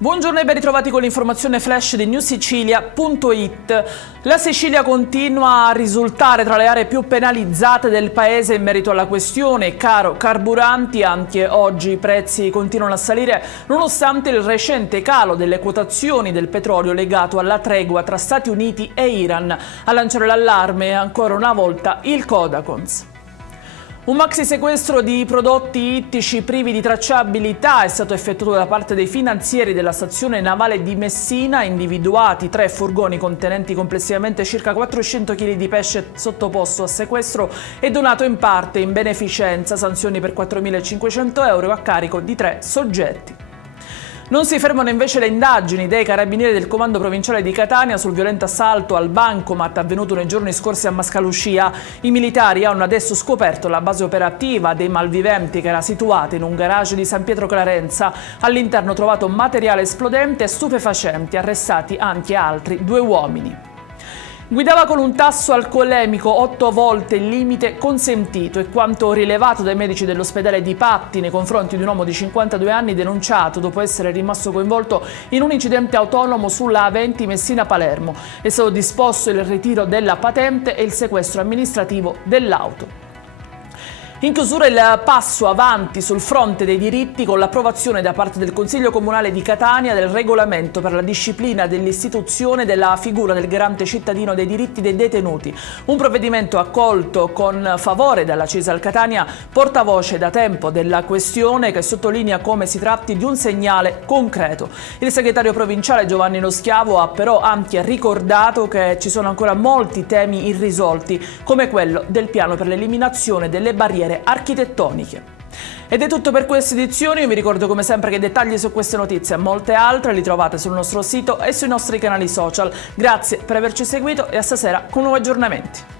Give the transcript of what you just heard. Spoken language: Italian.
Buongiorno e ben ritrovati con l'informazione flash di newsicilia.it. La Sicilia continua a risultare tra le aree più penalizzate del paese in merito alla questione caro carburanti. Anche oggi i prezzi continuano a salire nonostante il recente calo delle quotazioni del petrolio legato alla tregua tra Stati Uniti e Iran. A lanciare l'allarme è ancora una volta il Codacons. Un maxi sequestro di prodotti ittici privi di tracciabilità è stato effettuato da parte dei finanzieri della stazione navale di Messina, individuati 3 furgoni contenenti complessivamente circa 400 kg di pesce sottoposto a sequestro e donato in parte in beneficenza, sanzioni per 4.500 euro a carico di 3 soggetti. Non si fermano invece le indagini dei carabinieri del comando provinciale di Catania sul violento assalto al bancomat avvenuto nei giorni scorsi a Mascalucia. I militari hanno adesso scoperto la base operativa dei malviventi che era situata in un garage di San Pietro Clarenza. All'interno trovato materiale esplodente e stupefacenti, arrestati anche altri 2 uomini. Guidava con un tasso alcolemico 8 volte il limite consentito, è quanto rilevato dai medici dell'ospedale di Patti nei confronti di un uomo di 52 anni denunciato dopo essere rimasto coinvolto in un incidente autonomo sulla A20 Messina-Palermo. È stato disposto il ritiro della patente e il sequestro amministrativo dell'auto. In chiusura il passo avanti sul fronte dei diritti con l'approvazione da parte del Consiglio Comunale di Catania del regolamento per la disciplina dell'istituzione della figura del garante cittadino dei diritti dei detenuti. Un provvedimento accolto con favore dalla CISAL Catania, portavoce da tempo della questione, che sottolinea come si tratti di un segnale concreto. Il segretario provinciale Giovanni Lo Schiavo ha però anche ricordato che ci sono ancora molti temi irrisolti, come quello del piano per l'eliminazione delle barriere architettoniche. Ed è tutto per questa edizione. Io vi ricordo come sempre che i dettagli su queste notizie e molte altre li trovate sul nostro sito e sui nostri canali social. Grazie per averci seguito e a stasera con nuovi aggiornamenti.